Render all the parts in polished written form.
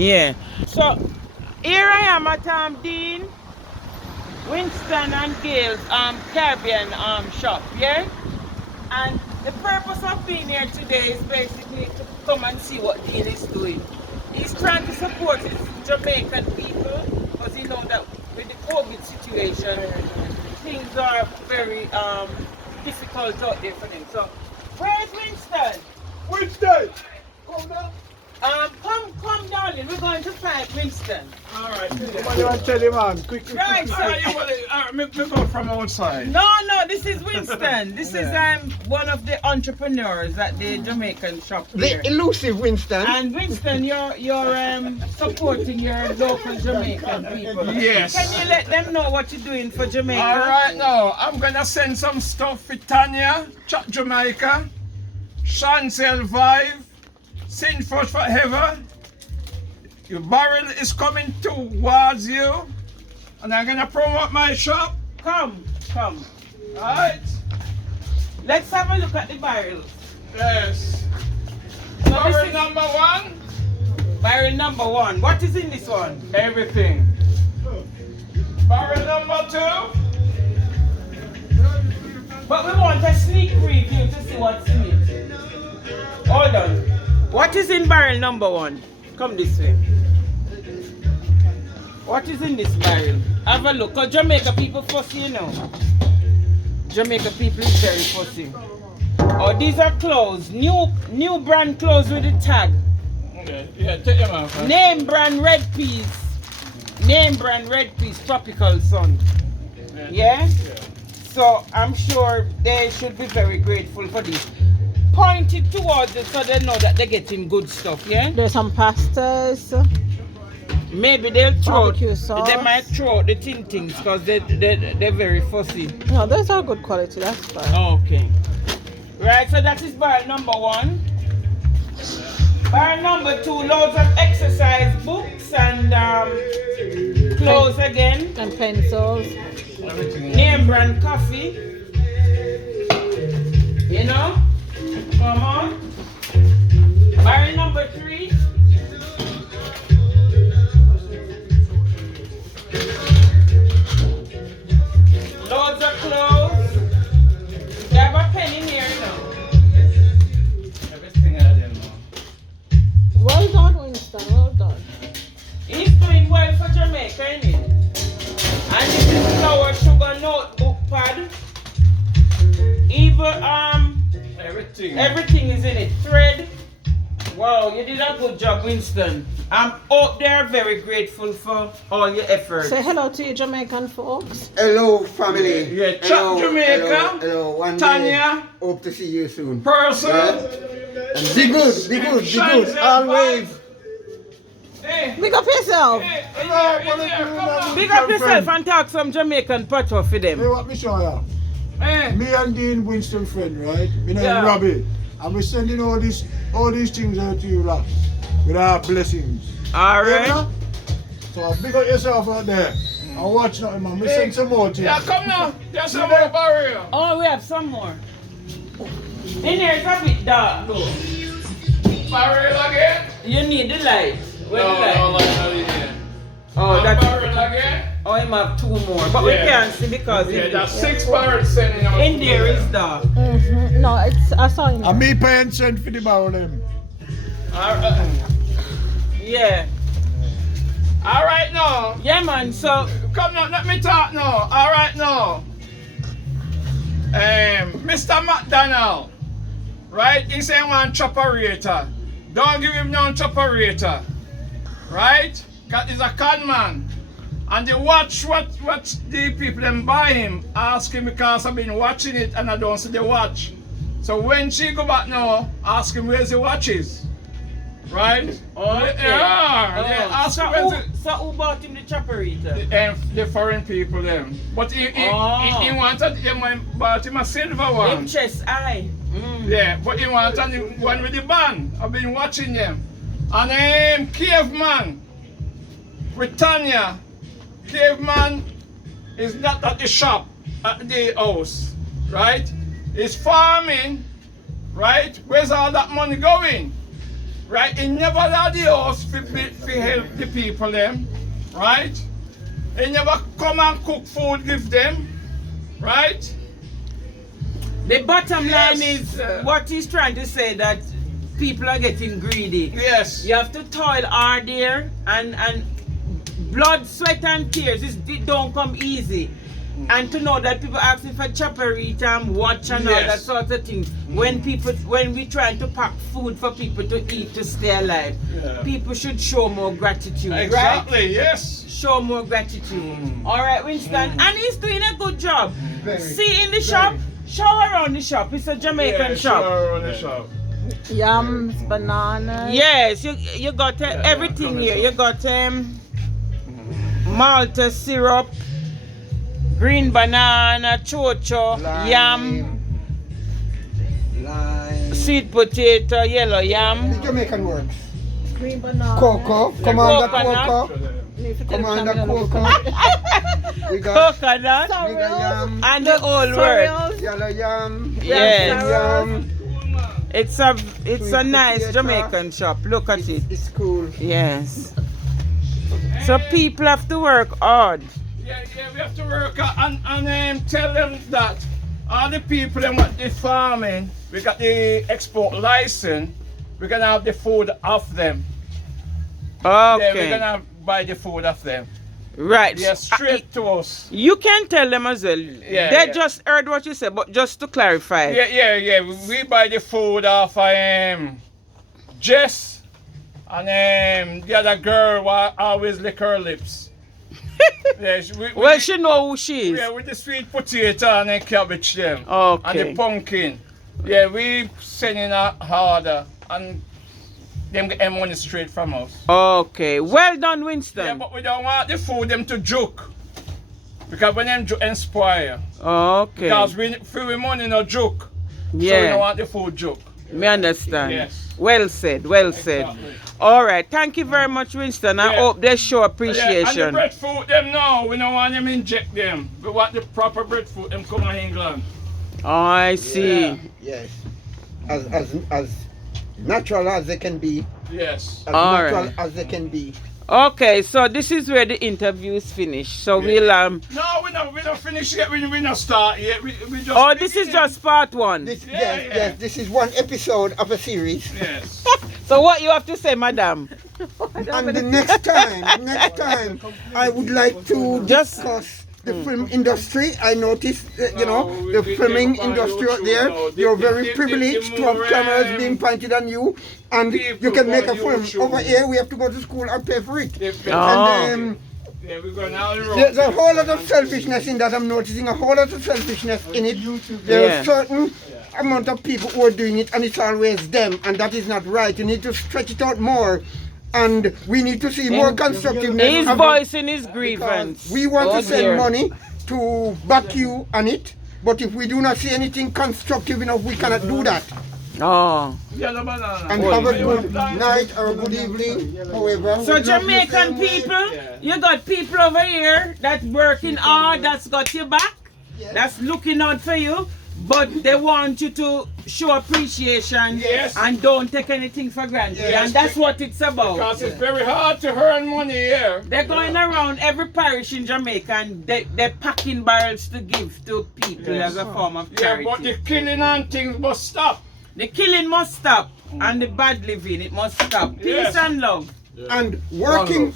Yeah. So here I am at Dean, Winston and Gail's Caribbean shop, yeah? And the purpose of being here today is basically to come and see what Dean is doing. He's trying to support his Jamaican people because he knows that with the COVID situation, things are very difficult out there for them. So, where's Winston? Winston! Come down. Come darling, we're going to find Winston. Alright, what do you want to tell you, man? Quick. Right, so Me go from outside. no, this is Winston. This is one of the entrepreneurs at the Jamaican shop here. The elusive Winston. And Winston, you're supporting your local Jamaican people. Yes. Can you let them know what you're doing for Jamaica? Alright, now, I'm gonna send some stuff for Tanya, Jamaica, Chancel Vive, Sinford Forever. Your barrel is coming towards you. And I'm gonna promote my shop. Come. Alright? Let's have a look at the barrels. Yes. So Barrel this is number 1. barrel number 1. What is in this one? Everything. Barrel number 2. But we want a sneak preview to see what's in it. Hold on. What is in barrel number 1? Come this way. What is in this barrel? Have a look. Cause Jamaica people fussy, you know. Jamaica people is very fussy. Oh, these are clothes. New brand clothes with the tag. Okay, yeah, take them off. Name brand red peas. Name brand red peas, tropical sun. Yeah? So I'm sure they should be very grateful for this. Point it towards it so they know that they're getting good stuff, yeah? There's some pastas. Maybe they'll throw, Barbecue sauce. they might throw the things because they're very fussy. No, those are good quality, that's fine. Okay. Right, so that is barrel number 1. Barrel number 2, loads of exercise books and clothes again. And pencils. Name brand coffee. You know? Come on. Barrel number 3. Loads of clothes. They have a pen in here, you know. Everything I did now. Well done, Winston, well done. He's doing well for Jamaica, isn't it? And this is flour sugar notebook pad. Even everything is in it. Thread. Wow, you did a good job, Winston. I'm out there very grateful for all your efforts. Say hello to your Jamaican folks. Hello, family. Yeah, hello, Jamaica. Hello. One Tanya. day, hope to see you soon. Person. And be good, always. Hey. Big up yourself. Big up yourself and talk some Jamaican patois for Hey, them. what me show ya? Hey. Me and Dean Winston friend, right? Me name Yeah. Robbie. And we sending all these things out to you lot with our blessings. Alright. Yeah, so big up yourself out there. And watch nothing, man. We send some more to you. Yeah, come now. There's some more barrel. Oh, we have some more. In here it's a bit dark though. Barrel again? You need the light. Where the light? No, like here. Oh, that's. Barrel again? Oh, I have 2 more. But we Yeah. can't see because Yeah, that's 6 barrels sending out. in there is dark. No, I saw him. And me paying cent for the barrel them. Yeah. Alright now. Yeah, man. So, Come now, let me talk now. Alright now. Mr. McDonald, right? He say one choperator. Don't give him no choperator. Right? Cause he's a con man. And they watch what the people them buy him, ask him because I've been watching it and I don't see the watch. So when she go back now, ask him where's the watches. Right? okay. Yeah, ask so, him where's the so who bought him the chopperita? the foreign people them. But he wanted him bought him a silver Him one. chest eye. Yeah, but he wanted the one with the band. I've been watching them. And Caveman, Britannia. Caveman is not at the shop, at the house, right? He's farming, right? Where's all that money going? right? He never had the house to help the people them, right? He never come and cook food, give them, right? The bottom line Yes. is what he's trying to say, that people are getting greedy. Yes. You have to toil hard there, and blood, sweat and tears it don't come easy. And to know that people asking for chopperita and watch and all that Yes. sort of things. When we trying to pack food for people to eat to stay alive, Yeah. people should show more gratitude, right? Exactly, yes. Show more gratitude. All right, Winston, and he's doing a good job. Very. See in the shop, show around the shop. It's a Jamaican shop. Sure, on the shop. Yams, bananas. Yes, you got everything come here. and You got Malta syrup, green banana, chocho, yam, Lime. sweet potato, yellow The yam, Jamaican works. Green banana. Cocoa. Commander coconut. Cocoa. Need to tell Commander Samuel Cocoa. We got coconut, bigger yam. and the old word. cereals. Yellow yam. Yes. Yam. It's a Sweet nice potato. Jamaican shop. Look at it. It's cool. Yes. So people have to work hard. Yeah, we have to work and tell them that all the people that want the farming, we got the export license, we're gonna have the food off them. Yeah, we're Okay. gonna buy the food off them. Right. Yeah, straight to us. You can tell them as well. Yeah, They yeah. just heard what you said, but just to clarify. Yeah. We buy the food off Jess and the other girl who always lick her lips. Yeah, Well, she know who she is. yeah, with the sweet potato and the cabbage them. Okay. And the pumpkin. Yeah, we sending a order and them get their money straight from us. Okay. Well done, Yeah, Winston. but we don't want the food them to joke. Because when them joke inspire. Okay. Because we free money no joke. So we Yeah. don't want the food joke. Me understand. Yes. Well said. Well said. Exactly. All right. Thank you very much, Winston. I Yeah. hope they show Yeah, and appreciation. the breadfruit them now, we don't want them inject them. We want the proper breadfruit them come from England. I see. Yeah. Yes. As natural as they can be. Yes. As All natural right. as they can be. Okay, so this is where the interview is finished. So we'll No, we don't finish yet. We don't start yet. We just. Oh, this is beginning. just part one. This, Yeah, yes, yeah. yes, this is one episode of a series. Yes. So what you have to say, madam? And the next time, I would like to Just- discuss the film industry. I noticed, No, the we filming can't industry go out through, there. no. You're The- very the- privileged the to have more, cameras being pointed on you, and you people can make a go on film. YouTube. Over here, we have to go to school and pay for it. Oh. And Yeah, we're going down the road. there's a whole lot of selfishness in that. I'm noticing a whole lot of selfishness in it. There Yeah. are certain amount of people who are doing it, and it's always them, and that is not right. You need to stretch it out more, and we need to see more constructiveness. He's of it, voicing his because grievance. we want Oh, to send dear. money to back you on it, but if we do not see anything constructive enough, we cannot do that. Oh. Yellow banana. And have a good night or a good evening, however. So we love you Jamaican same way. people, you got people over here that's working hard, that's got your back, that's looking out for you, but they want you to show appreciation Yes. and don't take anything for granted. Yes. And that's what it's about. Because it's very hard to earn money here. They're going around every parish in Jamaica and they're packing barrels to give to people Yes. as a form of Yeah, charity. but the killing and things must stop. The killing must stop and the bad living, it must stop. Peace Yes. and love. And working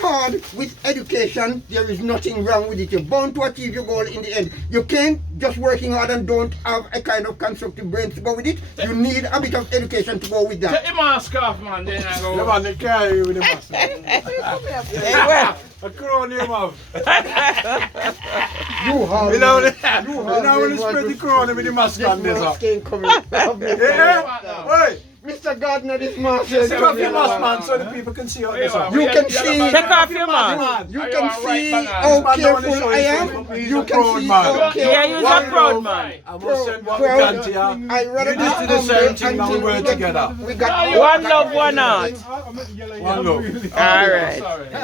hard with education, there is nothing wrong with it. You're bound to achieve your goal in the end. You can't just working hard and don't have a kind of constructive brain to go with it. You need a bit of education to go with Take that. the mask off, man. Then I go. Yeah, man, they carry you with the mask. Hey, well, A crown in your mouth. You have You know, you when you spread the crown with the mask on this up. ain't coming. Hey, Mr. Gardner, this mask take is off your mask, man, so the people can see how this up. You can see- take off your mask. Man, You Are can you all right, see banana? how Man, now when they careful show I you am. something, You he's a can proud see man. how Yeah, careful you're One a proud love. man. I'm gonna send what we Proud. done to you. I rather You did the same thing that we were together. We got One love, one heart. One love. All right. Sorry.